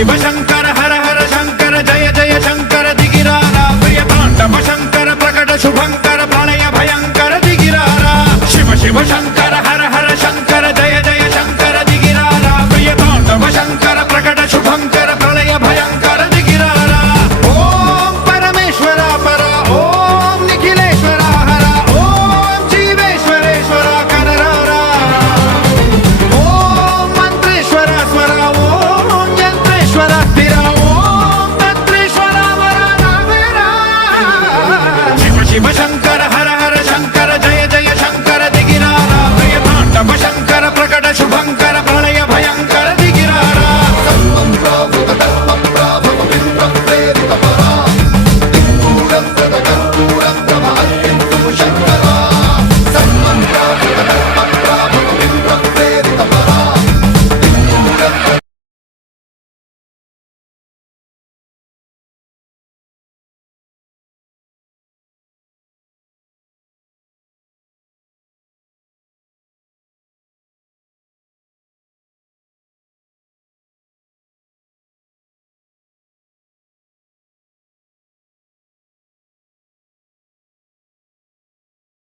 शिव शंकर हर हर शंकर जय जय शंकर दिगिरारा प्रिय तांडव शंकर प्रकट शुभंकर प्रलय भयंकर दिगिरारा शिव शिव शंकर